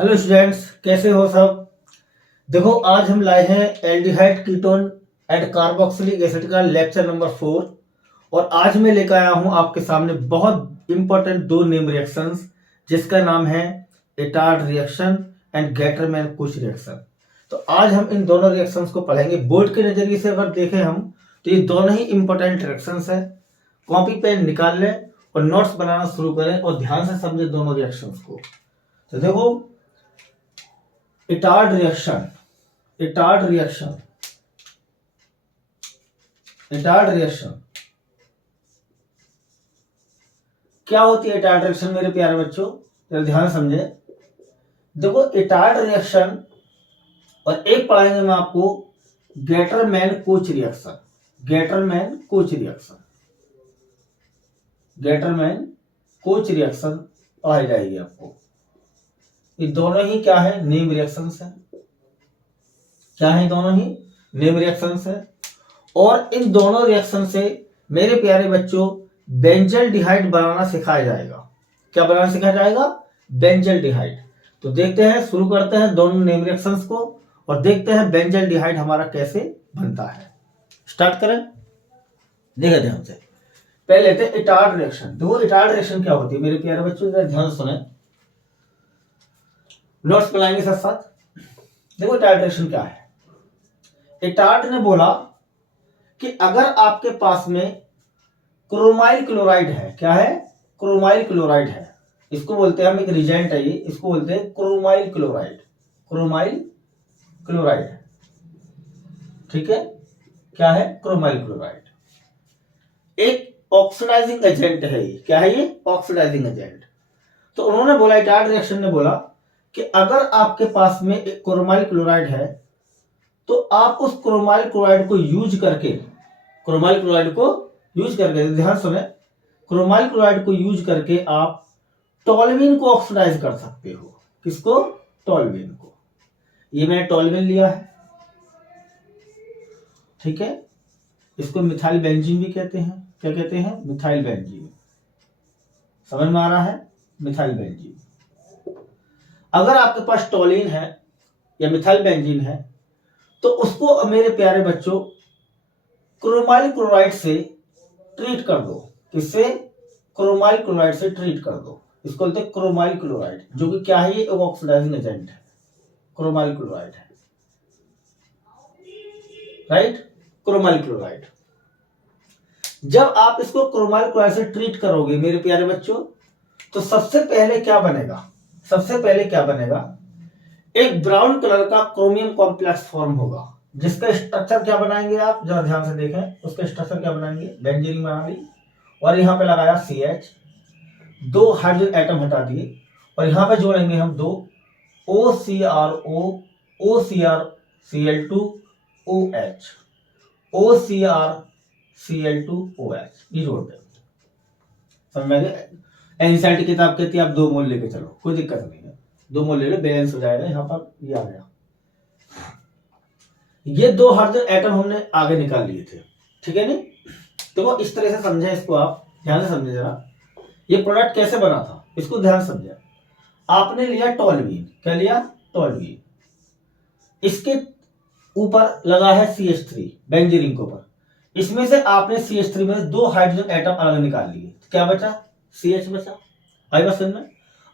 Hello students, कैसे हो सब। देखो, आज हम लाए हैं aldehyde ketone and carboxylic acid का लेक्चर नंबर 4। और आज मैं लेकर आया हूं आपके सामने बहुत इंपॉर्टेंट दो नेम रिएक्शंस, जिसका नाम है इटार्ड रिएक्शन एंड गैटरमैन-कुश रिएक्शन। तो आज हम इन दोनों रिएक्शंस को पढ़ेंगे। बोर्ड के नजरिए से अगर देखें हम, तो ये दोनों ही इंपॉर्टेंट रिएक्शंस है। कॉपी पेन निकाल लें और नोट्स बनाना शुरू करें और ध्यान से समझे दोनों रिएक्शंस को। तो देखो, इटार्ड रिएक्शन क्या होती है। इटार्ड रिएक्शन मेरे प्यारे बच्चों, जरा ध्यान समझे। देखो, इटार्ड रिएक्शन और एक पढ़ाएंगे मैं आपको गैटरमैन-कुश रिएक्शन। पढ़ाई जाएगी आपको। ये दोनों ही क्या है, नेम रिएक्शंस है। और इन दोनों रिएक्शन से मेरे प्यारे बच्चों बेंजल्डिहाइड बनाना सिखाया जाएगा। क्या बनाना सिखाया जाएगा? बेंजल्डिहाइड। तो देखते हैं, शुरू करते हैं दोनों नेम रिएक्शंस को और देखते हैं बेंजल्डिहाइड हमारा कैसे बनता है। स्टार्ट करें। देखिए ध्यान से, पहले लेते हैं इटार्ड रिएक्शन। देखो, इटार्ड रिएक्शन क्या होती है मेरे प्यारे बच्चों, ध्यान सुने, नोट्स बनाएंगे साथ साथ। देखो, इटार्ड रिएक्शन क्या है। इटार्ड ने बोला कि अगर आपके पास में क्रोमाइल क्लोराइड है, क्या है? क्रोमाइल क्लोराइड है। इसको बोलते हैं हम, एक रिजेंट है ये, इसको बोलते हैं क्रोमाइल क्लोराइड। ठीक है, क्या है? क्रोमाइल क्लोराइड एक ऑक्सीडाइजिंग एजेंट है। ये क्या है? ये ऑक्सीडाइजिंग एजेंट। तो उन्होंने बोला, इटार्ड रिएक्शन ने बोला कि अगर आपके पास में एक क्रोमाइल क्लोराइड है तो आप उस क्रोमाइल क्लोराइड को यूज करके ध्यान सुने, क्रोमाइल क्लोराइड को यूज करके आप टोल्यूइन को ऑक्सीडाइज कर सकते हो। किसको? टोल्यूइन को। ये मैंने टोल्यूइन लिया है, ठीक है। इसको मिथाइल बेंजीन भी कहते हैं। क्या कहते हैं? Methyl benzene. समझ में आ रहा है? Methyl benzene. अगर आपके पास टोल्यूइन है या मिथाइल बेंजीन है तो उसको मेरे प्यारे बच्चों क्रोमाइल क्लोराइड से ट्रीट कर दो। किससे? क्रोमाइल क्लोराइड से ट्रीट कर दो। इसको बोलते हैं क्रोमाइल क्लोराइड, जो कि क्या है? ये ऑक्सीडाइजिंग एजेंट है। क्रोमाइल क्लोराइड है, राइट। Chromyl chloride. जब आप इसको क्रोमाइल क्लोराइड से ट्रीट करोगे मेरे प्यारे बच्चों, तो सबसे पहले क्या बनेगा? एक ब्राउन कलर का क्रोमियम कॉम्प्लेक्स फॉर्म होगा, जिसका स्ट्रक्चर क्या बनाएंगे आप? जरा ध्यान से देखें, उसका स्ट्रक्चर क्या बनाएंगे? बेंजीन बना ली और यहां पे लगाया CH, 2 हाइड्रोजन एटम हटा दिए और यहां पे जोड़ेंगे हम 2 OCRO, OCrCl2OH, OCrCl2OH, ये जोड़ दें। समझ में आ गया? एनसीईआरटी की किताब कहती है आप 2 मोल लेके चलो, कोई दिक्कत नहीं है, 2 मोल ले लो, बैलेंस हो जाएगा। यहां पर ये आ गया। ये 2 हाइड्रोजन एटम हमने आगे निकाल लिए थे, ठीक है नहीं? देखो, इस तरह से समझे इसको, आप ध्यान से समझे जरा। ये प्रोडक्ट कैसे बना था इसको ध्यान समझे। आपने लिया टोल्यूइन। क्या लिया? टोल्यूइन। इसके ऊपर लगा है CH3 बेंजीन के ऊपर। इसमें से आपने CH3 में 2 हाइड्रोजन एटम अलग निकाल लिए। क्या बचा? CH बचा। आई बात समझ में?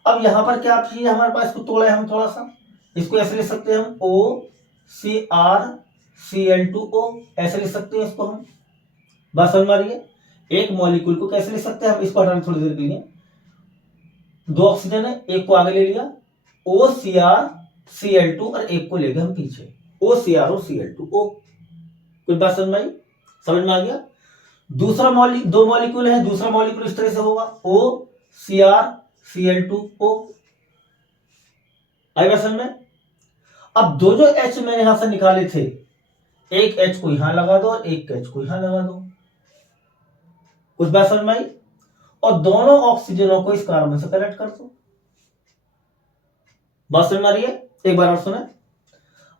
अब यहां पर क्या चाहिए हमारे पास? इसको तोड़ा है हम थोड़ा सा। इसको ऐसे लिख सकते हैं हम OCrCl2O, ऐसे लिख सकते हैं इसको हम। बात समझ में आ रही है? एक मॉलिक्यूल को कैसे लिख सकते हैं हम? इसको हटाने थोड़ी देर के लिए, 2 ऑक्सीजन है, एक को आगे ले लिया OCrCl2 और एक को ले गए हम पीछे OCrOCl2O। कुछ बात समझ में आई? समझ में आ गया? दूसरा दो मॉलिक्यूल है, दूसरा मॉलिक्यूल इस तरह से होगा OCrCl2O। आई बात समझ में? अब दो जो H मैंने यहां से निकाले थे, एक H को यहां लगा दो और एक H को यहां लगा दो। कुछ बात समझ में आई? और दोनों ऑक्सीजनों को इस कार्बन से कनेक्ट कर दो। बात समझ में आ रही है? एक बार और सुने।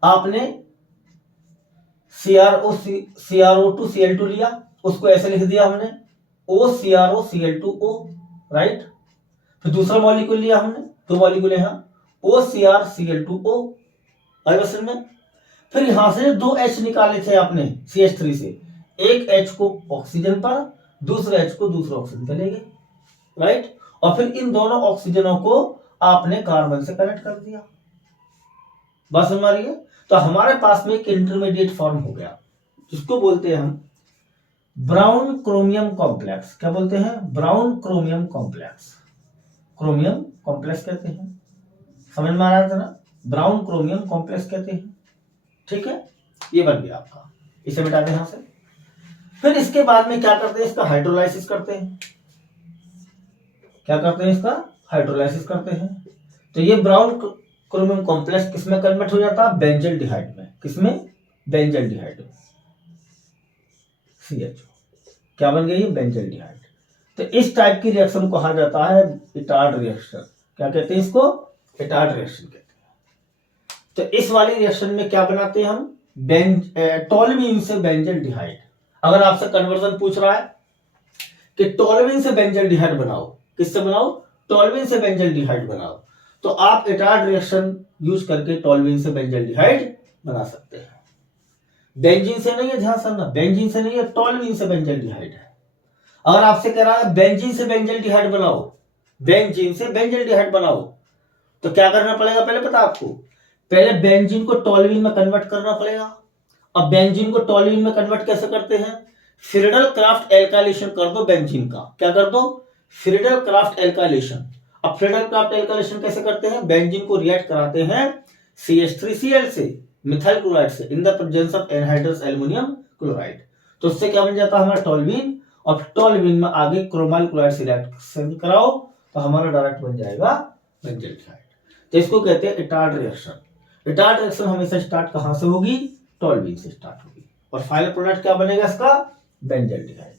आपने CrO2Cl2 लिया, उसको ऐसे लिख दिया हमने OCrOCl2O, राइट। फिर दूसरा मॉलिक्यूल लिया हमने, 2 मॉलिक्यूल यहां OCrCl2O आई बस में। फिर यहां से 2 H निकाले थे आपने CH3 से, एक H को ऑक्सीजन पर, दूसरे H को दूसरे ऑक्सीजन पे ले गए, राइट। और फिर इन दोनों ऑक्सीजनों को आपने कार्बन से कनेक्ट कर दिया। बात समझ आ रही है? तो हमारे पास में एक इंटरमीडिएट फॉर्म हो गया जिसको बोलते हैं हम ब्राउन क्रोमियम कॉम्प्लेक्स। क्या बोलते हैं? Brown chromium complex. Chromium complex कहते हैं। समझ में आ रहा था ना? ब्राउन क्रोमियम कॉम्प्लेक्स कहते हैं। ठीक है, ये बन गया आपका। इसे मिटा दें यहां से। फिर इसके बाद में क्या करते हैं? इसका हाइड्रोलाइसिस करते हैं। क्या करते हैं? इसका हाइड्रोलाइसिस करते हैं। तो ये ब्राउन क्रोमियम कॉम्प्लेक्स किसमें कन्वर्ट हो जाता है? बेंजल्डिहाइड में। किसमें? बेंजल्डिहाइड में। CH क्या बन गई? बेंजल्डिहाइड। तो इस टाइप की रिएक्शन को कहा जाता है इटार्ड रिएक्शन। क्या कहते हैं इसको? इटार्ड रिएक्शन कहते हैं। तो इस वाली रिएक्शन में क्या बनाते हैं हम? टोल्यूइन से बेंजल्डिहाइड। अगर आपसे कन्वर्जन पूछ रहा है कि टोल्यूइन से बेंजल्डिहाइड बनाओ, किससे बनाओ? टोल्यूइन से बेंजल्डिहाइड बनाओ, तो आप इटार्ड रिएक्शन यूज करके टोल्यूइन से बेंजल्डिहाइड बना सकते हैं। बेंजीन से नहीं है, ध्यान रखना, बेंजीन से नहीं है, टोल्यूइन से बेंजल्डिहाइड है। अगर आपसे कह रहा है बेंजीन से बेंजल्डिहाइड बनाओ, बेंजीन से बेंजल्डिहाइड बनाओ, तो क्या करना पड़ेगा? पहले पता आपको, पहले बेंजीन को टोल्यूइन में कन्वर्ट करना पड़ेगा। अब बेंजीन को टोल्यूइन में कन्वर्ट कैसे करते हैं? फ्रीडल क्राफ्ट एल्काइलेशन कर दो बेंजीन का। क्या कर दो? Friedel craft alkylation. अब फ्रीडल क्राफ्ट एल्काइलेशन कैसे करते हैं? बेंजीन को रिएक्ट कराते हैं CH3Cl से, मिथाइल क्लोराइड से, in the presence of anhydrous aluminium chloride. तो उससे क्या बन जाता है? हमारा टोल्यूइन। और टोल्यूइन में आगे क्रोमाइल क्लोराइड से रिएक्शन कराओ तो हमारा डायरेक्ट बन जाएगा बेंजल्डिहाइड। तो इसको कहते हैं इटार्ड रिएक्शन। इटार्ड रिएक्शन हमेशा स्टार्ट कहां से होगी? टोल्यूइन से स्टार्ट होगी। और फाइनल प्रोडक्ट क्या बनेगा इसका? बेंजल्डिहाइड।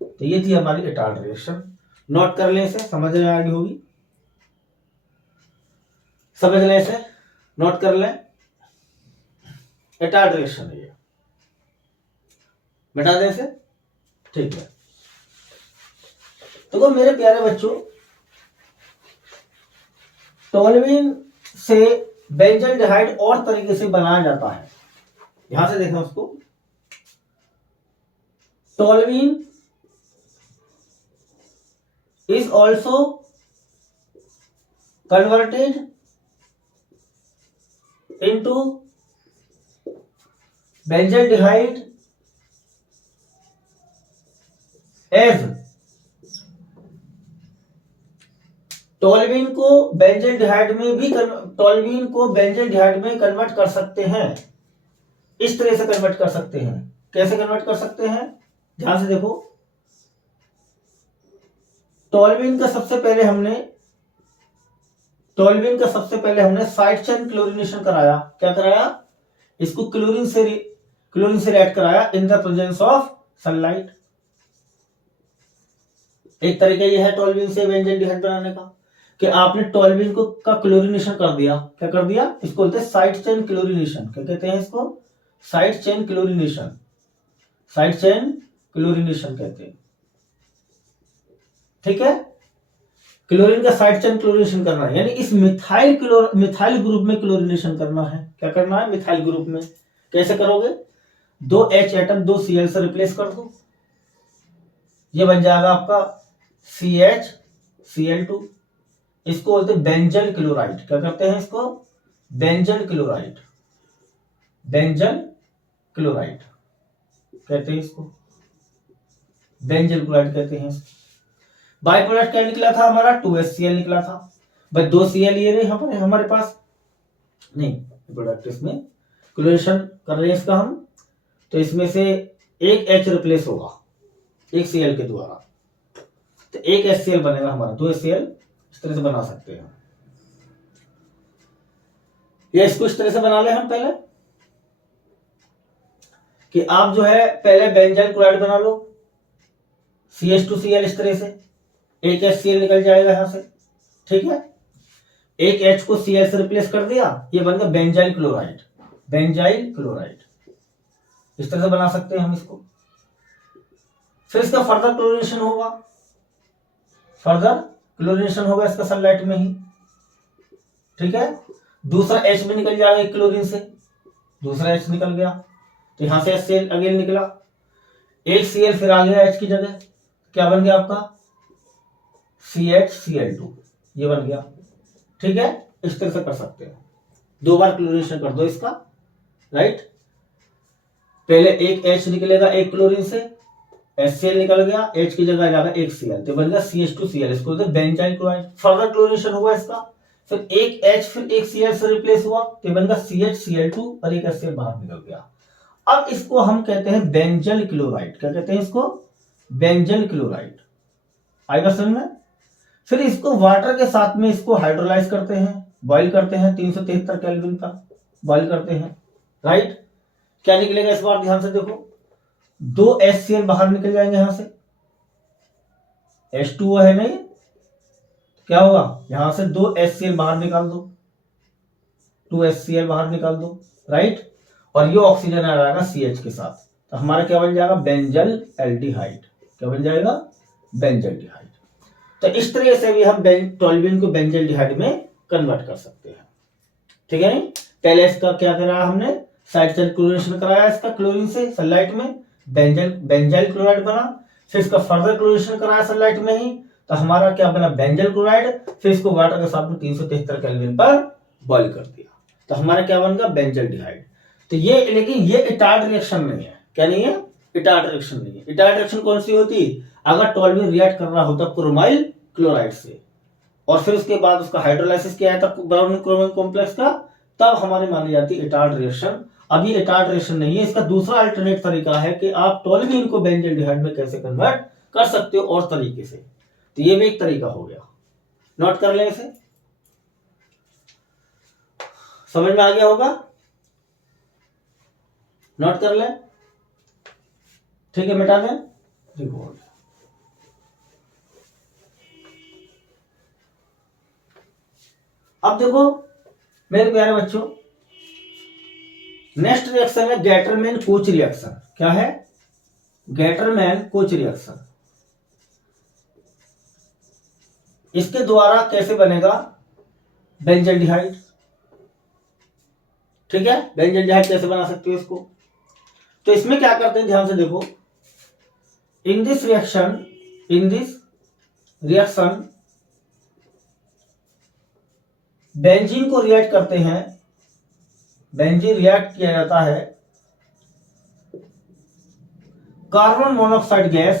तो ये थी हमारी इटार्ड रिएक्शन। नोट कर लें इसे, समझ में आ गई होगी। समझ लें इसे, नोट कर लें। इटार्ड रिएक्शन है ये, मिटा दें इसे। ठीक है, तो मेरे प्यारे बच्चों, टोल्यूइन से बेंजल्डिहाइड और तरीके से बनाया जाता है। यहां से देखें उसको, toluene is also converted into benzaldehyde as toluene को बेंजल्डिहाइड में भी टोल्यूइन को बेंजल्डिहाइड में कन्वर्ट कर सकते हैं। इस तरह से कन्वर्ट कर सकते हैं। कैसे कन्वर्ट कर सकते हैं? ध्यान से देखो, टोल्यूइन का सबसे पहले हमने साइड चेन क्लोरीनेशन कराया। क्या कराया? इसको क्लोरीन से रिएक्ट कराया in the presence of sunlight. एक तरीका यह है टोल्यूइन से बेंजल्डिहाइड बनाने का कि आपने टोल्यूइन को का क्लोरीनेशन कर दिया। क्या कर दिया? इसको बोलते हैं साइड चेन क्लोरीनेशन। क्या कहते हैं इसको? Side chain chlorination. Side chain chlorination कहते हैं। ठीक है, क्लोरीन का साइड चेन क्लोरीनेशन करना है, यानी इस मिथाइल ग्रुप में क्लोरीनेशन करना है। क्या करना है? मिथाइल ग्रुप में। कैसे करोगे? 2 H एटम 2 Cl से रिप्लेस कर दो, ये बन जाएगा आपका CHCl2। इसको बोलते हैं बेंजल क्लोराइड। क्या करते हैं इसको? Benzyl chloride. बेंजल क्लोराइड कहते हैं इसको, बेंजल क्लोराइड कहते हैं इसको। बाई प्रोडक्ट क्या निकला था हमारा? 2HCl निकला था। भाई 2 Cl ये रहे हमारे पास नहीं, प्रोडक्ट इसमें क्लोरीनेशन कर रहे हैं इसका हम, तो इसमें से एक H रिप्लेस होगा एक Cl के द्वारा, तो एक HCl बनेगा हमारा। 2 HCl इस तरह से बना सकते हैं, या इसको इस तरह से बना ले हम पहले कि आप जो है पहले बेंजल क्लोराइड बना लो, CH2Cl इस तरह से, एक HCl निकल जाएगा यहां से। ठीक है, एक H को Cl से रिप्लेस कर दिया, ये बन गया बेंजाइल क्लोराइड। बेंजाइल क्लोराइड इस तरह से बना सकते हैं हम इसको। फिर इसका फर्दर क्लोरीनेशन होगा, इसका सनलाइट में ही। ठीक है। दूसरा H भी निकल जाएगा एक क्लोरीन से, दूसरा H निकल गया, तो यहां से HCl अगेन निकला, एक Cl फिर आ गया H की जगह, क्या बन गया आपका CHCl2, ये बन गया। ठीक है, इस तरह से कर सकते हैं, दो बार क्लोरीनेशन कर दो इसका, राइट। पहले एक H निकलेगा एक क्लोरीन से, HCl निकल गया, H की जगह जाएगा एक Cl, तो बन गया CH2Cl, इसको बेंजाइल क्लोराइड। फर्दर क्लोरीनेशन हुआ इसका, फिर एक H फिर एक Cl से रिप्लेस हुआ, तो बन गया CHCl2 और एक HCl बाहर निकल गया। अब इसको हम कहते हैं बेंजल क्लोराइड। क्या कहते हैं इसको? Benzyl chloride. आएगा समझ में? फिर इसको वाटर के साथ में इसको हाइड्रोलाइज करते हैं, बॉइल करते हैं 373 केल्विन का बॉइल करते हैं, राइट। क्या निकलेगा इस बार ध्यान से देखो, दो HCl बाहर निकल जाएंगे यहां से, H2O है नहीं, क्या होगा यहां से दो HCl बाहर निकाल दो, 2 HCl बाहर निकाल दो, राइट। और ये ऑक्सीजन आ जाएगा CH के साथ, तो हमारा क्या बन जाएगा बेंजल एल्डिहाइड। क्या बन जाएगा? बेंजल डिहाइड। तो इस तरह से भी हम टोल्यूइन को बेंजल डिहाइड में कन्वर्ट कर सकते हैं, ठीक है। पहले इसका क्या करा हमने, साइड चेन क्लोरीनेशन कराया इसका क्लोरीन से सनलाइट में, बेंजाइल क्लोराइड बना, फिर इसका फर्दर क्लोरीनेशन कराया सनलाइट में ही, तो हमारा क्या बना बेंजल क्लोराइड। फिर इसको वाटर के साथ में 373 केल्विन पर बॉइल कर दिया, तो हमारा क्या बन गया बेंजल डिहाइड। तो ये, लेकिन ये इटार्ड रिएक्शन नहीं है। क्या नहीं है? इटार्ड रिएक्शन नहीं है। इटार्ड रिएक्शन कौन सी होती? अगर टोल्यूइन रिएक्ट कर रहा होता क्रोमाइल क्लोराइड से, और फिर उसके बाद उसका हाइड्रोलाइसिस किया जाता ब्राउन क्रोमियम कॉम्प्लेक्स का, तब हमारी मानी जाती है इटार्ड रिएक्शन। अब ये इटार्ड रिएक्शन नहीं है। इसका दूसरा अल्टरनेट तरीका है कि आप टोल्यूइन को बेंजल डिहाइड में कैसे कन्वर्ट कर सकते हो और तरीके से, तो ये भी एक तरीका हो गया। नोट कर ले इसे, समझ में आ गया होगा, नोट कर ले, ठीक है। मिटा दें, रिकॉर्ड। अब देखो मेरे प्यारे बच्चों, नेक्स्ट रिएक्शन है गैटरमैन कोच रिएक्शन। क्या है? Gattermann coach reaction. इसके द्वारा कैसे बनेगा बेंजल डिहाइड, ठीक है। बेंजल डिहाइड कैसे बना सकते हो इसको, तो इसमें क्या करते हैं ध्यान से देखो, इन दिस रिएक्शन बेंजीन को रिएक्ट करते हैं, बेंजीन रिएक्ट किया जाता है carbon monoxide gas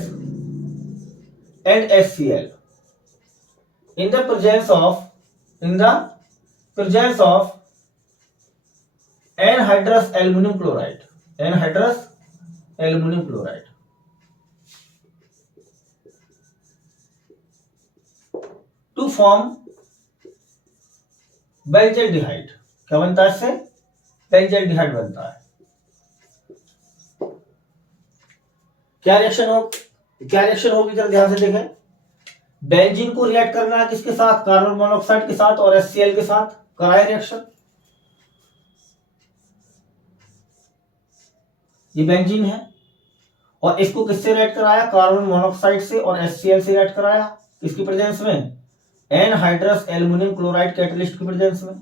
and HCl in the presence of anhydrous aluminum chloride, to form benzaldehyde. क्या बनता है इससे? बेंजल डिहाइड बनता है। क्या रिएक्शन होगी जरा ध्यान से देखें। बेंजीन को रिएक्ट करना है किसके साथ? कार्बन मोनोऑक्साइड के साथ और HCl के साथ। कराए रिएक्शन, ये बेंजीन है, और इसको किससे रिएक्ट कराया? कार्बन मोनोऑक्साइड से और HCl से रिएक्ट कराया। किसकी प्रेजेंस में? एनहाइड्रस एल्युमिनियम क्लोराइड कैटलिस्ट की प्रेजेंस में।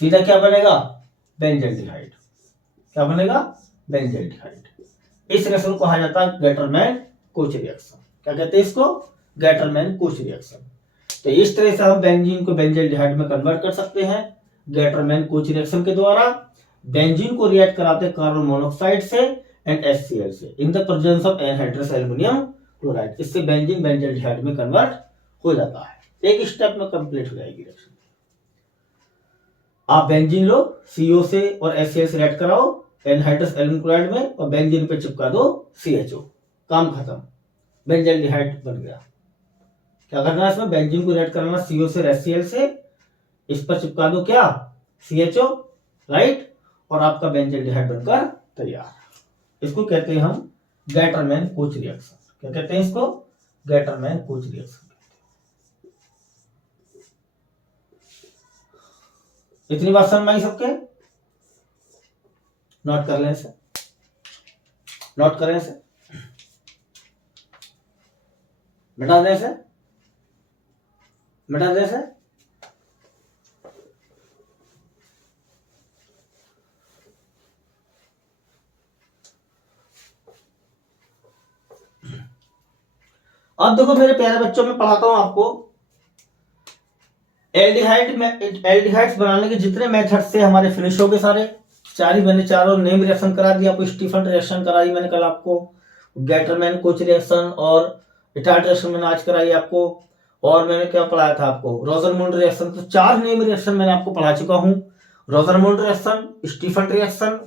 सीधा क्या बनेगा? बेंजल डिहाइड। क्या बनेगा? बेंजल डिहाइड। इस रिएक्शन को कहा जाता है गैटरमैन कोच रिएक्शन। क्या कहते हैं इसको? Gattermann coach reaction. तो इस तरह से हम बेंजीन को बेंजल डिहाइड में कन्वर्ट कर सकते हैं गैटरमैन कोच रिएक्शन के द्वारा। बेंजीन को रिएक्ट कराते हैं कार्बन मोनोऑक्साइड से एंड HCl से in the presence of anhydrous aluminium chloride. इससे बेंजीन बेंजल डिहाइड में कन्वर्ट हो जाता है। एक स्टेप में कंप्लीट हो जाएगी रिएक्शन। आप बेंजीन लो, CO से और HCl से रिएक्ट कराओ एनहाइड्रस एल्युमिनियम क्लोराइड में, और बेंजीन पे चिपका दो CHO, काम खत्म, बेंजल डिहाइड बन गया। क्या करना है इसमें? बेंजीन को रिएक्ट कराना CO से और HCl से, इस पर चिपका दो क्या? CHO, राइट, और आपका बेंजल डिहाइड बनकर तैयार। इसको कहते हैं हम गैटरमैन कोच रिएक्शन। क्या कहते हैं इसको? Gattermann coach reaction. इतनी बात समझ में आई सबके? नोट कर लें इसे, नोट करें इसे, मिटा दें इसे, मिटा दें इसे, अब देखो मेरे प्यारे बच्चों, में पढ़ाता हूं आपको एल्डिहाइड में। एल्डिहाइड्स बनाने के जितने मेथड से हमारे फिनिश हो गए सारे, चार ही मैंने चारों नेम रिएक्शन करा दिया आपको, स्टीफन रिएक्शन कराई मैंने कल आपको, गैटरमैन कोच रिएक्शन और इटार्ट रिएक्शन मैंने आज कराई आपको, और मैंने क्या पढ़ाया था आपको, रोजरमुंड रिएक्शन। तो चार नेम रिएक्शन मैंने आपको पढ़ा चुका हूं, रोजरमुंड रिएक्शन, स्टीफन रिएक्शन,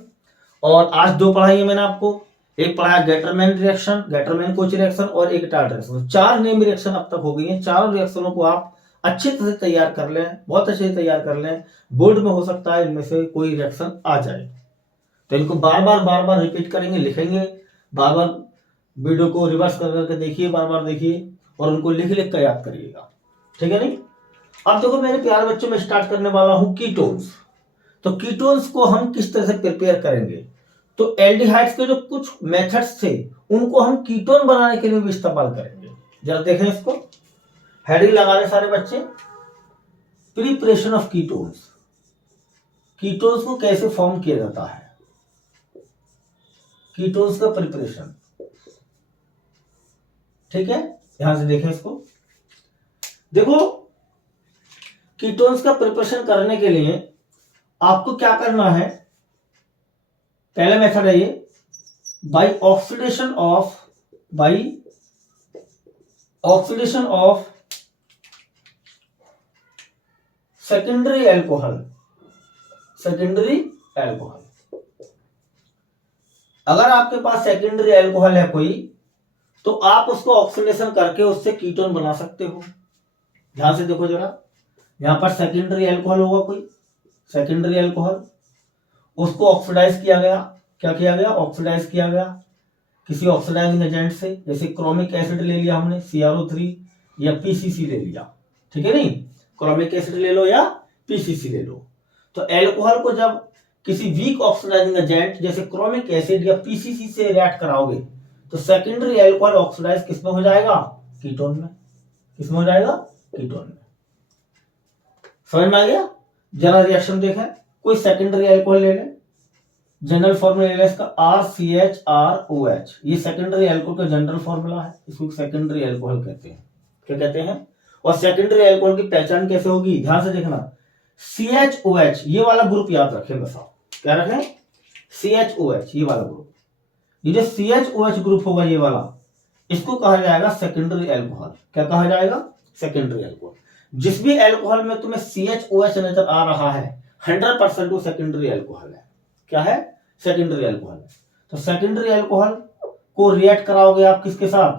और आज दो पढ़ाई है मैंने आपको, एक पढ़ाया Gattermann reaction, Gattermann coach reaction, और एक इटार्ट रिएक्शन। चार नेम रिएक्शन अब तक हो गई है। चारों रिएक्शनों को आप अच्छी तरह से तैयार कर लें, बहुत अच्छे से तैयार कर लें। बोर्ड में हो सकता है इनमें से कोई रिएक्शन आ जाए, तो इनको बार बार रिपीट करेंगे, लिखेंगे, बार बार वीडियो को रिवर्स कर करके देखिए, बार बार देखिए, और उनको लिख कर याद करिएगा, ठीक है नहीं। अब देखो मेरे प्यारे बच्चों, में स्टार्ट करने वाला हूं कीटोन्स। तो कीटोन्स को हम किस तरह से प्रिपेयर करेंगे, तो एल्डिहाइड्स के जो कुछ मेथड्स थे उनको हम कीटोन बनाने के लिए भी इस्तेमाल करेंगे। जरा देखें इसको, हेडिंग लगा रहे सारे बच्चे, प्रिपरेशन ऑफ कीटोन्स। कीटोन्स को कैसे फॉर्म किया जाता है, कीटोन्स का प्रिपरेशन, ठीक है। यहां से देखें इसको, देखो कीटोन्स का प्रिपरेशन करने के लिए आपको क्या करना है। पहला मेथड है ये, by oxidation of secondary alcohol. अगर आपके पास सेकेंडरी एल्कोहल है कोई, तो आप उसको ऑक्सीडेशन करके उससे कीटोन बना सकते हो। ध्यान से देखो जरा, यहां पर सेकेंडरी एल्कोहल होगा कोई, सेकेंडरी एल्कोहल, उसको ऑक्सीडाइज किया गया। क्या किया गया, ऑक्सीडाइज किया गया किसी ऑक्सीडाइजिंग एजेंट से, जैसे क्रोमिक एसिड ले लिया हमने CrO3 या PCC ले लिया, ठीक है नहीं, क्रोमिक एसिड ले लो या PCC ले लो। तो एल्कोहल को जब किसी वीक ऑक्सीडाइजिंग एजेंट जैसे क्रोमिक एसिड या PCC से रिएक्ट कराओगे, तो सेकेंडरी एल्कोहल ऑक्सीडाइज किसमें हो जाएगा, कीटोन में। किसमें हो जाएगा, कीटोन में। समझ में आ गया। जरा रिएक्शन देखें, कोई सेकेंडरी एल्कोहल ले लें, जनरल फॉर्मूला ले लें इसका RCHROH, ये सेकेंडरी एल्कोहल का जनरल फॉर्मूला है, इसको सेकेंडरी एल्कोहल कहते हैं। क्या कहते हैं, और सेकेंडरी एल्कोहल की पहचान कैसे होगी, ध्यान से देखना, CHOH ये वाला ग्रुप याद रखें बस आप, क्या रखें, CHOH ये वाला ग्रुप। ये जो CHOH ग्रुप होगा ये वाला, इसको कहा जाएगा सेकेंडरी एल्कोहल। क्या कहा जाएगा, सेकेंडरी एल्कोहल। जिस भी एल्कोहल में तुम्हें CHOH नजर आ रहा है 100% वो सेकेंडरी एल्कोहल है। क्या है, सेकेंडरी एल्कोहल है। तो सेकेंडरी एल्कोहल को रिएक्ट कराओगे आप किसके साथ,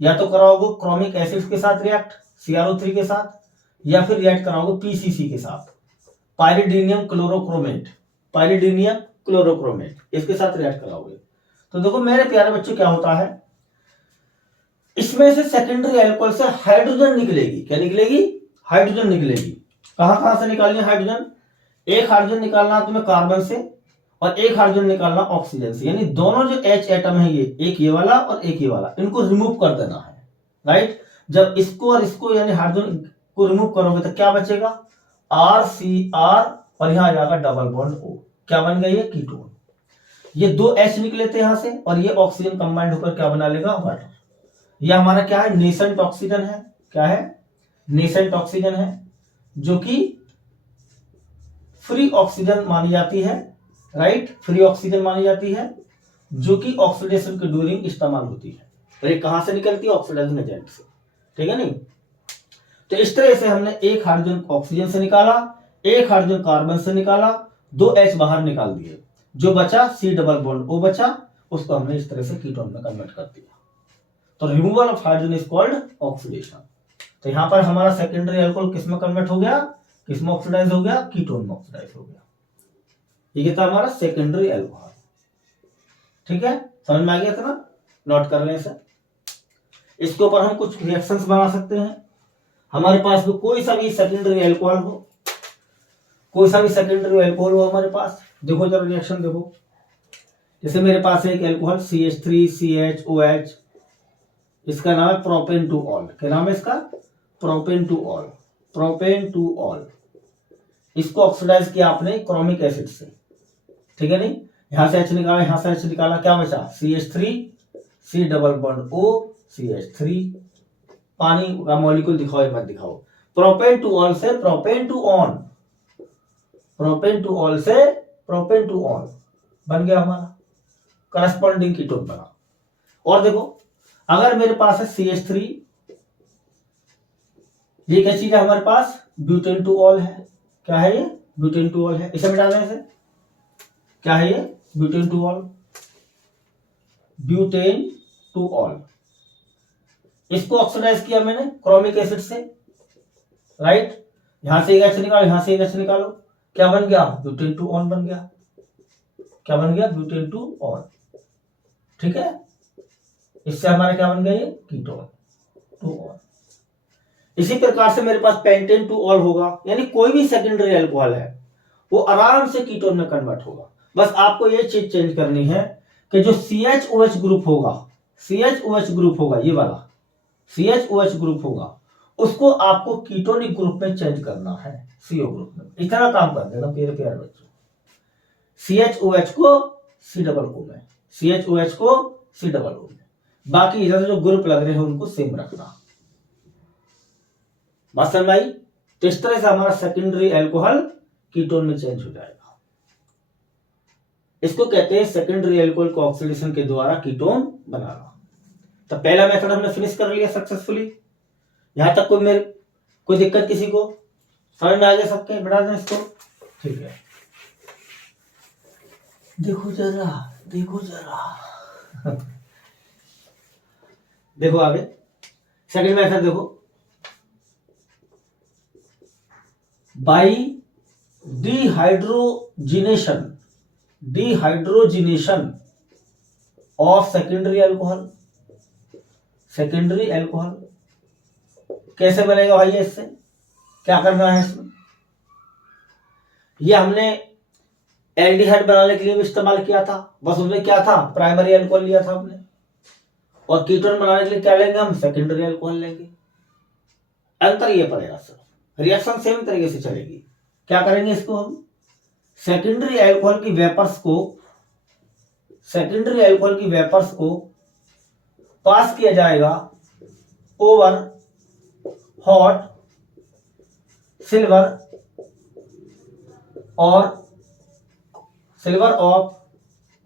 या तो कराओगे क्रोमिक एसिड के साथ रिएक्ट, CrO3 के साथ, या फिर रिएक्ट कराओगे PCC के साथ, पाइरिडीनियम क्लोरोक्रोमेट, इसके साथ रिएक्ट कराओगे। तो देखो मेरे प्यारे बच्चों, क्या होता है, इसमें से सेकेंडरी एल्कोहल से हाइड्रोजन निकलेगी। क्या निकलेगी, हाइड्रोजन निकलेगी। कहां से निकालनी है हाइड्रोजन, एक हाइड्रोजन निकालना तुम्हें कार्बन से और एक हाइड्रोजन निकालना ऑक्सीजन से, यानी दोनों जो H एटम है, ये एक ये वाला और एक ये वाला, इनको रिमूव कर देना है, राइट। जब इसको और इसको यानी हाइड्रोजन को रिमूव करोगे तो क्या बचेगा, RCR, और यहां आ जाएगा डबल बॉन्ड O। क्या बन गया, ये कीटोन। ये दो H निकले थे यहां से, और ये ऑक्सीजन कंबाइंड होकर क्या बना लेगा, वाटर। ये हमारा क्या है, नेसेंट ऑक्सीजन है। क्या है, नेसेंट ऑक्सीजन है, जो कि फ्री ऑक्सीजन मानी जाती है, राइट, फ्री ऑक्सीजन मानी जाती है, जो कि ऑक्सीडेशन के ड्यूरिंग इस्तेमाल होती है। और ये कहां से निकलती है, ऑक्सीडाइजिंग एजेंट से, ठीक है नहीं। तो इस तरह से हमने एक हाइड्रोजन ऑक्सीजन से निकाला, एक हाइड्रोजन कार्बन से निकाला, दो H बाहर निकाल दिए, जो बचा C डबल बॉन्ड O बचा, उसको हमने इस तरह से कीटोन में कन्वर्ट कर दिया। तो removal of hydrogen is called oxidation. तो यहां पर हमारा सेकेंडरी एल्कोहल किसमें कन्वर्ट हो गया, किसमें ऑक्सीडाइज हो गया, कीटोन में ऑक्सीडाइज हो गया। ये था हमारा सेकेंडरी एल्कोहल, ठीक है। समझ में आ गया इतना, नोट कर लें इसे। इसके ऊपर हम कुछ रिएक्शंस बना सकते हैं। हमारे पास भी कोई सा भी सेकेंडरी एल्कोहल हो, हमारे पास, देखो जरा रिएक्शन देखो। जैसे मेरे पास एक एल्कोहल CH3CHOH, इसका नाम है प्रोपेन टू ऑल। क्या नाम है इसका, प्रोपेन टू ऑल। इसको ऑक्सीडाइज किया आपने क्रोमिक एसिड से, ठीक है नहीं। यहां से H निकाला, यहां से H निकाला, क्या बचा, CH3, C double bond O, CH3, पानी का मॉलिक्यूल दिखाओ या मत दिखाओ। प्रोपेन टू ऑल से propane two on, propane two all से प्रोपेन टू ऑन बन गया हमारा, करस्पॉन्डिंग कीटोन बना। और देखो अगर मेरे पास है CH3, ये क्या चीज है हमारे पास, ब्यूटेन टू ऑल है। क्या है ये, ब्यूटेन टू ऑल है। इसे मिटा दें, इसे क्या है ये, butane two all, butane two all. इसको ऑक्सीडाइज किया मैंने क्रोमिक एसिड से, राइट। यहां से एक H निकालो, यहां से एक H निकालो, क्या बन गया, ब्यूटेन टू ऑन बन गया। क्या बन गया, ब्यूटेन टू ऑन। ठीक है, इससे हमारा क्या बन गया, ये कीटोन टू ऑन। इसी प्रकार से मेरे पास पेंटेन टू ऑल होगा, यानी कोई भी सेकेंडरी अल्कोहल है वो आराम से कीटोन में कन्वर्ट होगा। बस आपको ये चीज चेंज करनी है कि जो CHOH ग्रुप होगा, CHOH ग्रुप होगा, ये वाला CHOH ग्रुप होगा, उसको आपको कीटोनिक ग्रुप में चेंज करना है, CO ग्रुप में। इतना काम कर देना प्यारे प्यारे बच्चों। CHOH को C+O में, CHOH को C+O में, बाकी इधर जो ग्रुप लग रहे हैं उनको सेम रखना। बात समझ आई? तो इस तरह से हमारा सेकेंडरी अल्कोहल कीटोन में चेंज हो जाएगा। इसको कहते हैं सेकेंडरी अल्कोहल को ऑक्सीडेशन के द्वारा कीटोन बनाना। तो पहला मेथड हमने फिनिश कर लिया सक्सेसफुली। यहां तक कोई दिक्कत किसी को समझ में आ गया सबके? बढ़ा दें इसको, ठीक है। देखो जरा, देखो जरा देखो आगे सेकंड मेथड देखो, by dehydrogenation, dehydrogenation of secondary alcohol. Secondary alcohol कैसे बनेगा भाई? इससे क्या करना है? इसमें ये हमने एल्डिहाइड बनाने के लिए भी इस्तेमाल किया था, बस उसमें क्या था, प्राइमरी अल्कोहल लिया था हमने, और कीटोन बनाने के लिए क्या लेंगे हम, सेकेंडरी अल्कोहल लेंगे। अंतर ये पड़ेगा सर, रिएक्शन सेम तरीके से चलेगी। क्या करेंगे इसको हम, सेकेंडरी अल्कोहल की वेपर्स को, सेकेंडरी अल्कोहल की वेपर्स को पास किया जाएगा ओवर हॉट सिल्वर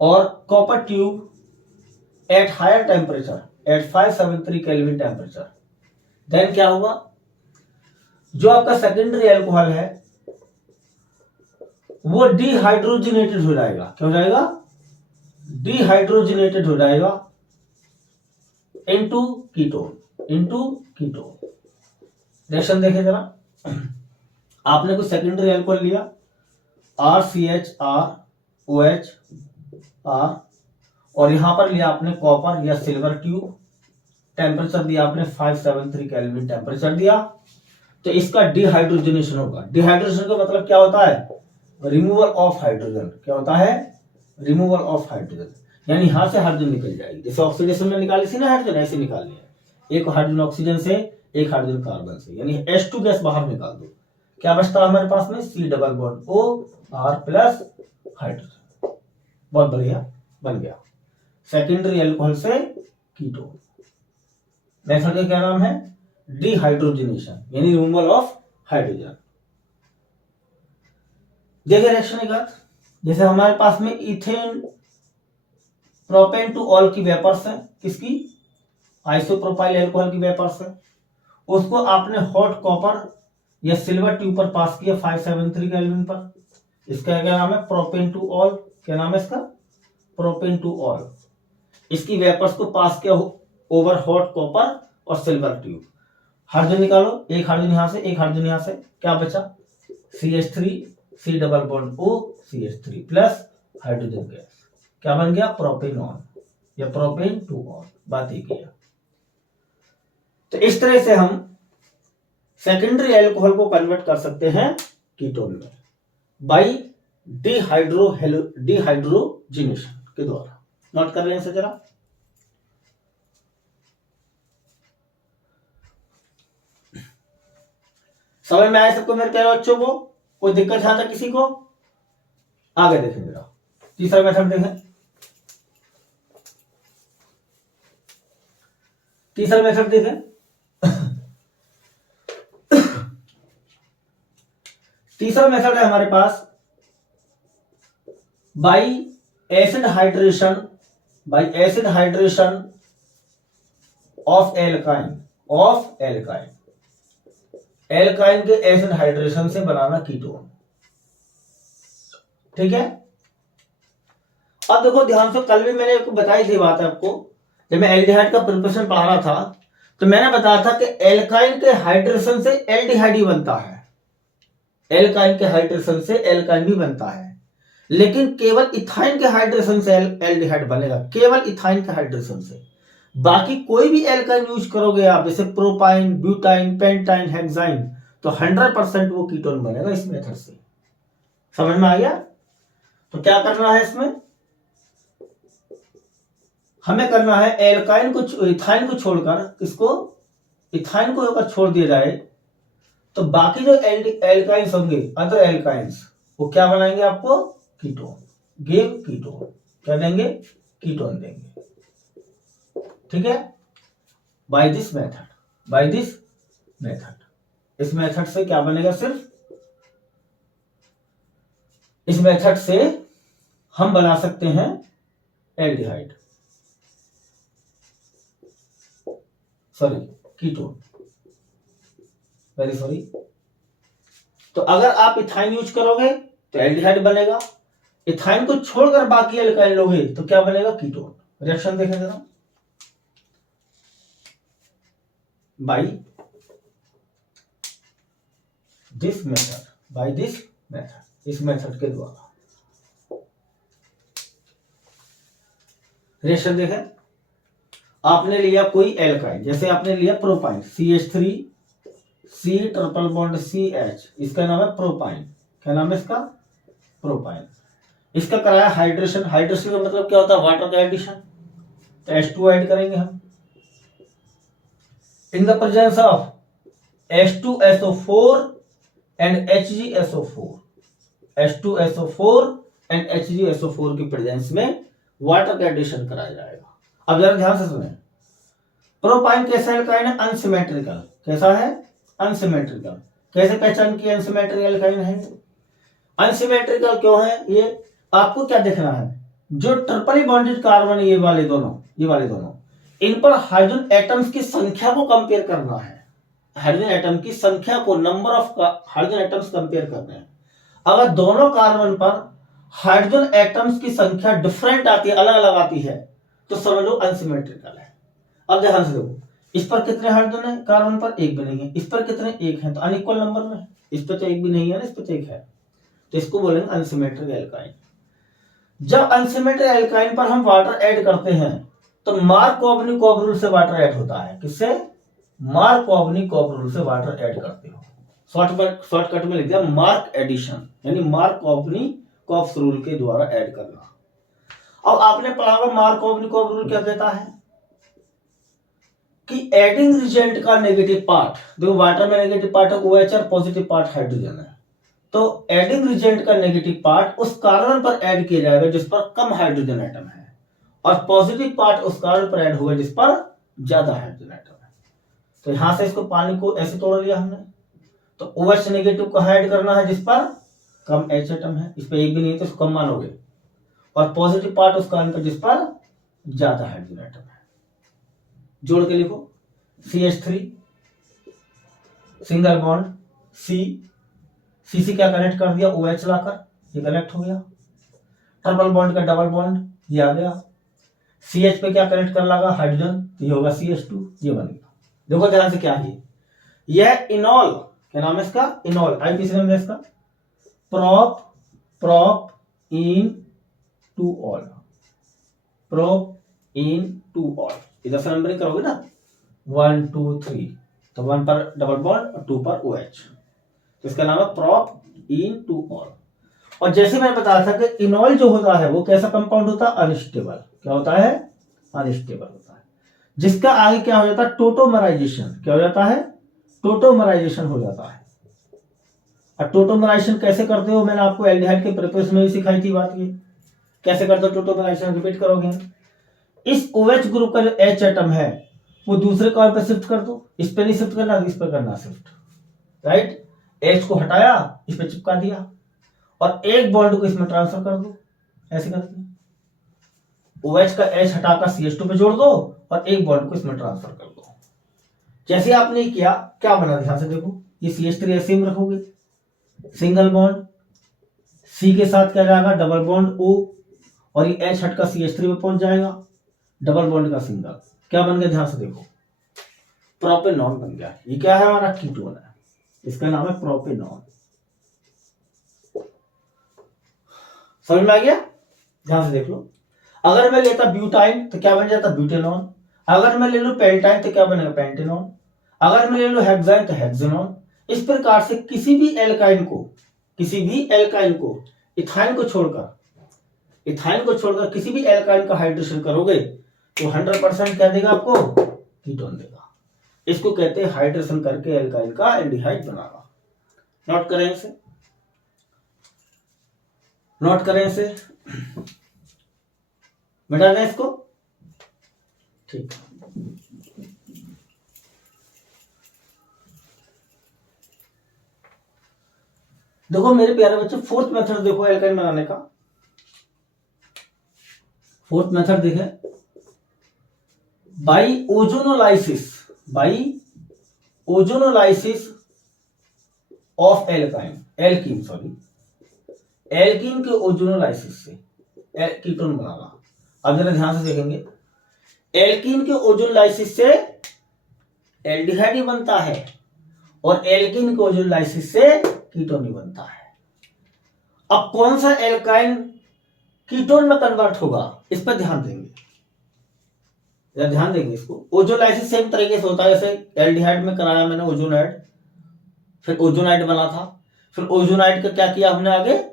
और copper tube at higher temperature, at 573 kelvin temperature. Then क्या होगा, जो आपका सेकेंडरी अल्कोहल है वो डिहाइड्रोजिनेटेड हो जाएगा। क्या हो जाएगा, डिहाइड्रोजिनेटेड हो जाएगा into ketone, into ketone. Reaction देखें जरा, आपने कुछ सेकेंडरी अल्कोहल लिया RCHR OH और यहां पर लिया आपने कॉपर या सिल्वर ट्यूब, टेम्परेचर दिया आपने 573 केल्विन टेम्परेचर दिया, तो इसका डिहाइड्रोजनेशन होगा। डिहाइड्रोजनेशन का मतलब क्या होता है, रिमूवल ऑफ हाइड्रोजन। क्या होता है, रिमूवल ऑफ हाइड्रोजन, यानी यहां से हाइड्रोजन निकल जाएगी। जैसे ऑक्सीडेशन में निकाली थी ना हाइड्रोजन, ऐसे निकाल लिया, एक हाइड्रोजन ऑक्सीजन से, एक हाइड्रोजन कार्बन से, यानी H2 गैस बाहर निकाल दो। क्या बचता है हमारे पास में, C+O प्लस हाइड्रोजन। बहुत बढ़िया, बन गया सेकेंडरी अल्कोहल से कीटोन। मेथड का क्या नाम है, डिहाइड्रोजनेशन, यानी रिमूवल ऑफ हाइड्रोजन। देखिए रिएक्शन के बाद, जैसे हमारे पास में इथेन प्रोपेन टू ऑल की वेपर्स है, किसकी, आइसोप्रोपाइल अल्कोहल की वेपर्स है, उसको आपने हॉट कॉपर या सिल्वर ट्यूब पर पास किया 573 केल्विन पर। इसका क्या नाम है, प्रोपेन टू ऑल। क्या नाम है इसका, प्रोपेन टू ऑल। इसकी वेपर्स को पास किया ओवर हॉट कॉपर और सिल्वर ट्यूब। हाइड्रोजन निकालो, एक हाइड्रोजन यहां से, एक हाइड्रोजन यहां से, क्या बचा, CH3 C+O CH3 plus hydrogen gas. क्या बन गया, प्रोपेनॉन या प्रोपेन टू ऑन। बात ही किया। तो इस तरह से हम सेकेंडरी अल्कोहल को कन्वर्ट कर सकते हैं कीटोन में बाई डिहाइड्रोजिनेशन के द्वारा। नोट कर रहे हैं जरा, समझ में आया सबको मेरे प्यारे बच्चों को? कोई दिक्कत यहां तक किसी को? आगे देखें जरा, तीसरा मेथड देखें। तीसरा मेथड देखें तीसरा मेथड है हमारे पास by acid hydration of alkyne के एसिड हाइड्रेशन से बनाना कीटोन। ठीक है। अब देखो ध्यान से, कल भी मैंने बताई थी बात आपको, जब मैं एल्डिहाइड का प्रिपरेशन पढ़ा रहा था तो मैंने बताया था कि एल्काइन के हाइड्रेशन से एल्डिहाइड ही बनता है, एल्काइन के हाइड्रेशन से एल्काइन भी बनता है, लेकिन केवल इथाइन के हाइड्रेशन से एल्डिहाइड बनेगा, केवल इथाइन के हाइड्रेशन से। बाकी कोई भी एल्काइन यूज करोगे आप, जैसे प्रोपाइन, ब्यूटाइन, पेंटाइन, हेक्साइन, तो 100% वो कीटोन बनेगा इस मेथड से। समझ में आ गया? तो क्या करना है इसमें, हमें करना है एल्काइन को, इथाइन को छोड़कर, किसको, इथाइन को अगर छोड़ दिया जाए तो बाकी जो एल्काइंस होंगे, अदर एल्काइंस, वो क्या बनाएंगे आपको, कीटोन, गिव कीटोन। क्या देंगे, कीटोन देंगे। ठीक है। बाय दिस मेथड, इस मेथड से क्या बनेगा, सिर्फ इस मेथड से हम बना सकते हैं aldehyde, sorry ketone, very sorry. तो अगर आप इथाइन यूज करोगे तो एल्डिहाइड बनेगा, इथाइन को छोड़कर बाकी एल्काइल लोगे तो क्या बनेगा, कीटोन। रिएक्शन देखें जरा, बाय दिस मेथड, इस मेथड के द्वारा रिएक्शन देखें। आपने लिया कोई एल्काइन, जैसे आपने लिया propyne, CH3 C triple bond CH, इसका नाम है प्रोपाइन। क्या नाम है इसका, प्रोपाइन। इसका कराया हाइड्रेशन, हाइड्रेशन का मतलब क्या होता है, वाटर का एडिशन, तो H2 ऐड करेंगे हम। In the presence of H2SO4 and HgSO4, H2SO4 and HgSO4 की प्रेजेंस में वाटर का एडिशन कराया जाएगा। अब जरा ध्यान से सुने, प्रोपाइन कैसा एल्काइन है, अनसिमेट्रिकल। कैसा है, अनसिमेट्रिकल। कैसे पहचान की अनसिमेट्रिकल एल्काइन है, अनसिमेट्रिकल क्यों है, ये आपको क्या देखना है, जो ट्रिपली बॉन्डेड कार्बन, ये वाले दोनों, इन पर हाइड्रोजन एटम्स की संख्या को कंपेयर करना है, हाइड्रोजन एटम की संख्या को, number of hydrogen atoms compare करने हैं। अगर दोनों कार्बन पर हाइड्रोजन एटम्स की संख्या डिफरेंट आती है, अलग अलग आती है, तो समझो अनसिमेट्रिकल है। अब ध्यान से देखो, इस पर कितने हाइड्रोजन है, कार्बन पर एक भी नहीं है, इस पर कितने, एक है, तो अनइक्वल नंबर में, इस पर तो एक भी नहीं है ना, इस पर तो एक है, तो इसको बोलेंगे अनसिमेट्रिक एल्काइन। जब अनसिमेट्रिक एल्काइन पर हम वाटर ऐड करते हैं तो मार्कोवनी-कोप रूल से वाटर ऐड होता है। किससे, मार्कोवनी-कोप रूल से वाटर ऐड करते हो। शॉर्टकट में लिख दिया मार्क एडिशन, यानी मार्कोवनी-कोप रूल के द्वारा ऐड करना। अब आपने पढ़ा होगा मार्कोवनी-कोप रूल क्या कहता है कि एडिंग रिजेंट का नेगेटिव पार्ट, देखो वाटर में नेगेटिव पार्ट है OH और पॉजिटिव पार्ट हाइड्रोजन है, तो एडिंग रिजेंट का नेगेटिव पार्ट उस कार्बन पर ऐड किया जाएगा जिस पर कम हाइड्रोजन एटम है, और पॉजिटिव पार्ट उस कार्बन पर ऐड होगा जिस पर ज्यादा हाइड्रोजन एटम है। तो यहां से इसको पानी को ऐसे तोड़ लिया हमने, तो OH नेगेटिव को ऐड करना है जिस पर कम H एटम है, इस पर एक भी नहीं है तो इसको कम मानोगे, और पॉजिटिव पार्ट उस कार्बन पर जिस पर ज्यादा हाइड्रोजन एटम है। जोड़ के लिखो, CH3 सिंगल बॉन्ड C से क्या कनेक्ट कर दिया, OH लाकर, ये कनेक्ट हो गया। ट्रिपल बॉन्ड का डबल बॉन्ड ये आ गया, CH पे क्या कनेक्ट कर लगा, हाइड्रोजन, तो ये होगा CH2, ये बन गया। देखो ध्यान से क्या है, यह इनॉल, क्या नाम है इसका, इनॉल, IPC नाम है इसका, propan two ol, propan two ol. इधर से नंबरिंग करोगे ना, 1 2 3, तो 1 पर डबल बॉन्ड और 2 पर OH, तो इसका नाम है प्रोप इन टू ऑल। और जैसे मैंने बताया था कि इनॉल जो होता है वो कैसा कंपाउंड होता है, अनस्टेबल। क्या होता है, अनस्टेबल होता है, जिसका आगे क्या हो जाता है, टोटोमराइजेशन। क्या हो जाता है, टोटोमराइजेशन हो जाता है। और टोटोमराइजेशन कैसे करते हो, मैंने आपको एल्डिहाइड के प्रिपरेशन में भी सिखाई थी बात, ये कैसे करते हो टोटोमराइजेशन, रिपीट करोगे। इस OH ग्रुप का जो H एटम है वो दूसरे कार्बन पे शिफ्ट कर दो, इस पे नहीं शिफ्ट करना, इस पे करना शिफ्ट, राइट। H को हटाया, इस पे चिपका दिया और एक बॉन्ड को इसमें ट्रांसफर कर दो, ऐसे करके OH का H हटाकर CH2 पे जोड़ दो और एक बॉन्ड को इसमें ट्रांसफर कर दो। जैसे आपने किया क्या बना, ध्यान से देखो, ये CH3 ऐसे ही रखोगे, सिंगल बॉन्ड, C के साथ क्या जाएगा डबल बॉन्ड O और ये H हटकर CH3 पे पहुंच जाएगा, डबल बॉन्ड का सिंगल, क्या बन गया, ध्यान से देखो, प्रोपेनॉन बन गया। ये क्या है, हमारा कीटोन है, इसका नाम है प्रोपेनॉन। समझ में आ गया, ध्यान से देख लो। अगर मैं लेता ब्यूटाइन तो क्या बन जाता ब्यूटेनॉन, अगर मैं ले लूं पेंटाइन तो क्या बनेगा पेंटेनॉन, अगर मैं ले लूं हेक्साइन तो हेक्सेनॉन। इस प्रकार से किसी भी एल्काइन को इथाइन को छोड़कर किसी भी एल्काइन का हाइड्रेशन करोगे तो 100% क्या देगा आपको, कीटोन देगा। इसको कहते हैं हाइड्रेशन करके एल्काइन का एल्डिहाइड बनाना। नोट करें इसे, मिटा दें इसको, ठीक। देखो मेरे प्यारे बच्चों, फोर्थ मेथड देखो एल्काइन बनाने का। फोर्थ मेथड देखें, बाई ओजोनोलाइसिस ऑफ एल्कीन के ओजोनोलाइसिस से कीटोन बनाना। अब जरा ध्यान से देखेंगे, एल्कीन के ओजोनोलाइसिस से एल्डिहाइड ही बनता है और एल्कीन के ओजोनोलाइसिस से कीटोन ही बनता है। अब कौन सा एल्काइन कीटोन में कन्वर्ट होगा, इस पर ध्यान देंगे, इसको। ओजोनोलाइसिस सेम तरीके से होता है, जैसे एल्डिहाइड में कराया मैंने ओजोनाइड, फिर ओजोनाइड बना था, फिर ओजोनाइड का क्या किया हमने आगे,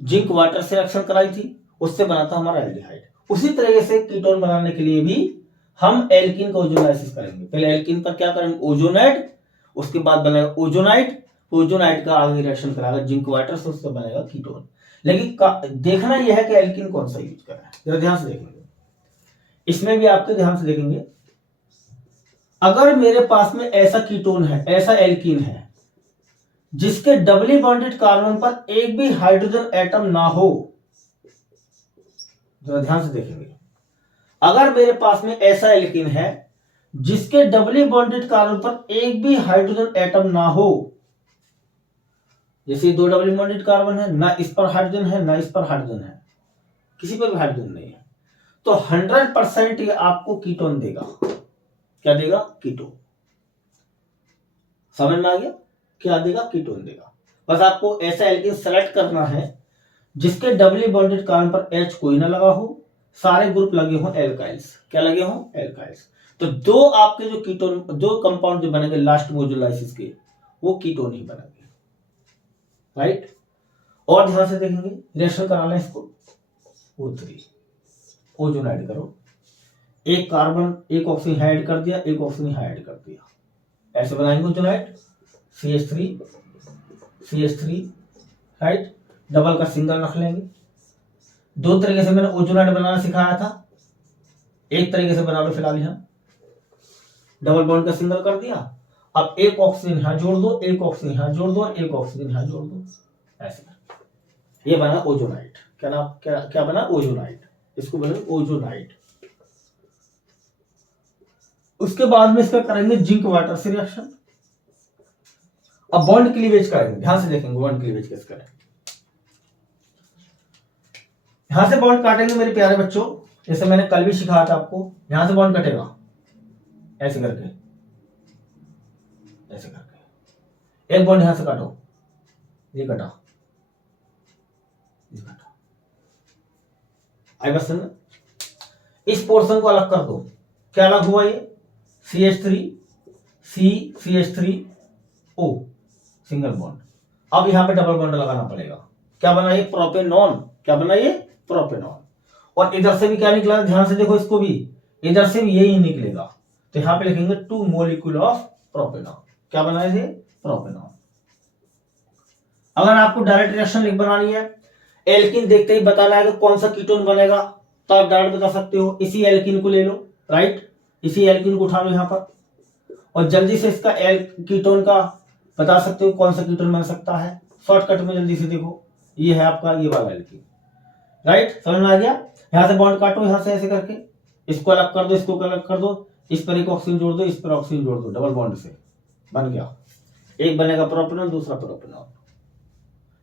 जिंक वाटर से रिएक्शन कराई थी, उससे बना था हमारा एल्डिहाइड। उसी तरीके से कीटोन बनाने के लिए भी हम एल्कीन का ओजोनाइसिस करेंगे। पहले एल्कीन पर क्या करेंगे, ओजोनाइड, उसके बाद बनेगा ओजोनाइड का आगे रिएक्शन कराएगा जिंक वाटर से, उससे बनेगा कीटोन। लेकिन देखना यह है कि एल्कीन कौन सा यूज कर रहा है, जरा ध्यान से देखेंगे। इसमें भी आपके ध्यान से देखेंगे, अगर मेरे पास में ऐसा कीटोन है, ऐसा एल्कीन है जिसके डबली बॉन्डेड कार्बन पर एक भी हाइड्रोजन एटम ना हो, जरा ध्यान से देखेंगे, अगर मेरे पास में ऐसा एल्कीन है जिसके डबली बॉन्डेड कार्बन पर एक भी हाइड्रोजन एटम ना हो, जैसे 2 डबली बॉन्डेड कार्बन है, ना इस पर हाइड्रोजन है ना इस पर हाइड्रोजन है, किसी पर भी हाइड्रोजन नहीं है, तो 100% ये आपको कीटोन देगा। क्या देगा, कीटोन। समझ में आ गया, क्या देगा, कीटोन देगा। बस आपको ऐसा एल्कीन सेलेक्ट करना है जिसके डबली बॉन्डेड कार्बन पर H कोई ना लगा हो, सारे ग्रुप लगे हो एल्काइल्स, क्या लगे हो, एल्काइल्स। तो दो आपके जो कीटोन, दो कंपाउंड जो बनेंगे लास्ट ओजोनोलाइसिस के, वो कीटोन ही बनेंगे, राइट। और ध्यान से देखेंगे, रिएक्शन कराना है इसको, O3 ओजोनाइड करो, एक कार्बन एक ऑक्सीजन ऐड कर दिया, एक ऑक्सीजन ऐड कर दिया, ऐसे बनाएंगे ओजोनाइड, CH3 राइट, डबल का सिंगल रख लेंगे। 2 तरीके से मैंने ओजोनाइड बनाना सिखाया था, एक तरीके से बना लो फिलहाल, यहां डबल बॉन्ड का सिंगल कर दिया, अब एक ऑक्सीजन यहां जोड़ दो, एक ऑक्सीजन यहां जोड़ दो, एक ऑक्सीजन यहां जोड़ दो, ऐसे। ये बना ओजोनाइड। क्या नाम, क्या बना, ओजोनाइड। इसको बोलेंगे ओजोनाइड। उसके बाद में इसका करेंगे जिंक वाटर से रिएक्शन। अब बॉन्ड क्लीवेज करेंगे, ध्यान से देखेंगे बॉन्ड क्लीवेज कैसे करें। यहां से बॉन्ड काटेंगे मेरे प्यारे बच्चों, जैसे मैंने कल भी सिखाया था आपको, यहां से बॉन्ड कटेगा ऐसे करके, ऐसे करके। एक बॉन्ड यहां से काटो, ये कटा, ये कटा, आई बस समझ। इस पोर्शन को अलग कर दो, क्या अलग हुआ, ये CH3O सिंगल बॉन्ड। अब यहां पे डबल बॉन्ड लगाना पड़ेगा, क्या बना ये, प्रोपेनॉन। क्या बना ये, प्रोपेनॉन। और इधर से भी क्या निकला, ध्यान से देखो इसको भी, इधर से भी यही निकलेगा, तो यहां पे लिखेंगे 2 मोलिक्यूल ऑफ प्रोपेनॉन। क्या बना ये, प्रोपेनॉन। अगर आपको डायरेक्ट रिएक्शन लिख बनानी है, एल्कीन देखते ही बताना है कि कौन सा कीटोन बनेगा, तो आप डायरेक्ट बता सकते हो, इसी एल्कीन को ले लो, राइट, इसी एल्कीन को उठा लो यहां पर, और जल्दी से इसका कीटोन का बता सकते हो कौन सा कीटोन बन सकता है? शॉर्टकट में जल्दी से देखो, ये है आपका ये वाला एल्कीन, राइट, समझ में आ गया। यहाँ से बॉन्ड काटो, यहाँ से ऐसे करके इसको अलग कर दो, इसको अलग कर दो, इस पर एक ऑक्सीजन जोड़ दो, इस पर ऑक्सीजन जोड़ दो, डबल बॉन्ड से बन गया। एक बनेगा प्रोपेनॉल, दूसरा प्रोपेनॉल।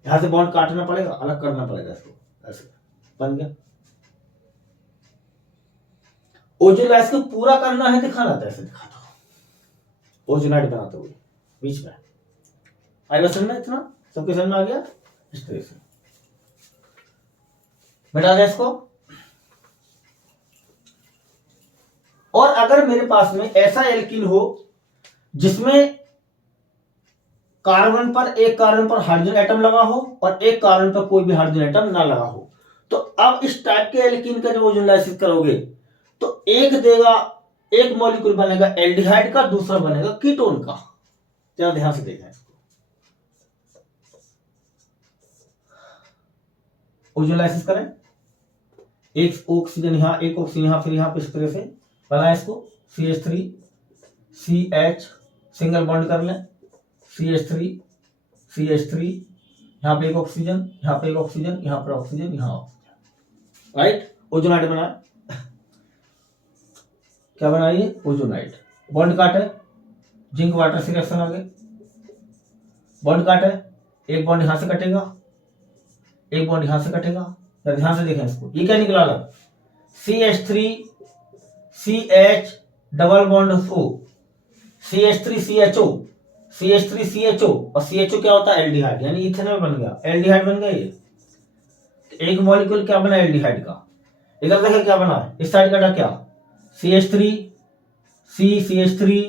यहाँ से बॉन्ड काटना पड़ेगा, अलग करना पड़ेगा इसको, ऐसे बन गया। ओजोलाइज को पूरा करना है, दिखाना था, ऐसे दिखा दो, ओजोनाइड बनाते हुए बीच में। आएगा समझ में? इतना सबके समझ में आ गया? इस तरह से मिटा दें इसको। और अगर मेरे पास में ऐसा एल्कीन हो जिसमें कार्बन पर एक कार्बन पर हाइड्रोजन एटम लगा हो और एक कार्बन पर कोई भी हाइड्रोजन एटम ना लगा हो, तो अब इस टाइप के एल्कीन का जब ओजोनाइसिस करोगे तो एक देगा, एक मॉलिक्यूल बनेगा एल्डिहाइड का, दूसरा बनेगा कीटोन का। जरा ध्यान से देखना इसको। ओजोनाइसिस करें, एक ऑक्सीजन यहां, एक ऑक्सीजन यहां, फिर यहां पे इस तरह से बनाए इसको, CH3 CH सिंगल बॉन्ड कर लें, CH3 CH3, यहां पे एक ऑक्सीजन, यहां पे एक ऑक्सीजन, यहां पर ऑक्सीजन, यहां ऑक्सीजन, राइट। ओजोनाइड बना, क्या बनाइए? ओजोनाइड। बॉन्ड काटे, जिंक वाटर से रिएक्शन आ गए, बॉन्ड काटे, एक बॉन्ड यहां से कटेगा, एक बॉन्ड यहां से कटेगा। ध्यान से देखें इसको, ये क्या निकला अलग? CH3 CH double bond O, CH3 CHO, CH3 CHO, और CHO क्या होता है? एल्डिहाइड, यानी इथेनॉल बन गया, एल्डिहाइड बन गया ये। एक मॉलिक्यूल क्या बना एल्डिहाइड का। इधर देखिए क्या बना, इस साइड का क्या? CH3 CH3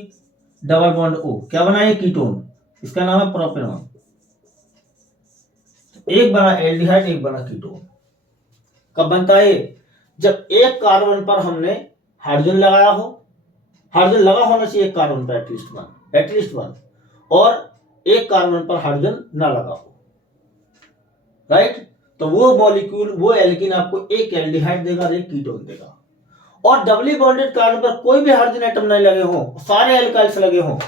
double bond O, क्या बना ये? कीटोन, इसका नाम है प्रोपेनॉल। एक बना एल्डिहाइड, एक बना कीटोन। कब बनता है? जब एक कार्बन पर हमने हाइड्रोजन लगाया हो, हाइड्रोजन लगा होना चाहिए एक कार्बन पर एटलीस्ट वन, और एक कार्बन पर हाइड्रोजन ना लगा हो, राइट। तो वो मॉलिक्यूल, वो एल्कीन आपको एक एल्डिहाइड देगा और एक कीटोन देगा। और डबली बॉन्डेड कार्बन पर कोई भी हाइड्रोजन एटम नहीं लगे हो, सारे एल्काइल्स लगे हो,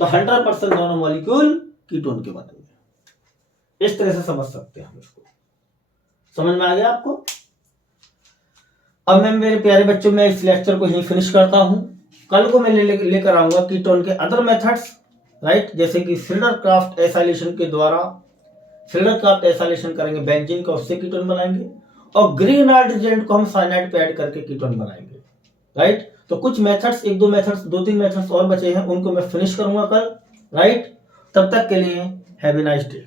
तो 100% दोनों मॉलिक्यूल कीटोन के बनेंगे। इस तरह से समझ सकते हैं हम इसको। समझ में आ गया आपको? अब मैं मेरे प्यारे बच्चों, मैं इस लेक्चर को यहीं फिनिश करता हूं। कल को मैं लेकर आऊंगा कीटोन के अदर मेथड्स, राइट, जैसे कि सिल्डरक्राफ्ट एसाइलेशन के द्वारा सिल्डरक्राफ्ट एसाइलेशन करेंगे बेंजीन का, उससे कीटोन बनाएंगे, और ग्रीनाइड एजेंट को हम साइनाइड पे ऐड करके कीटोन बनाएंगे, राइट। तो कुछ मेथड्स, एक दो मेथड्स, दो तीन मेथड्स और बचे हैं, उनको मैं फिनिश करूंगा कल, राइट। तब तक के लिए हैव ए नाइस डे।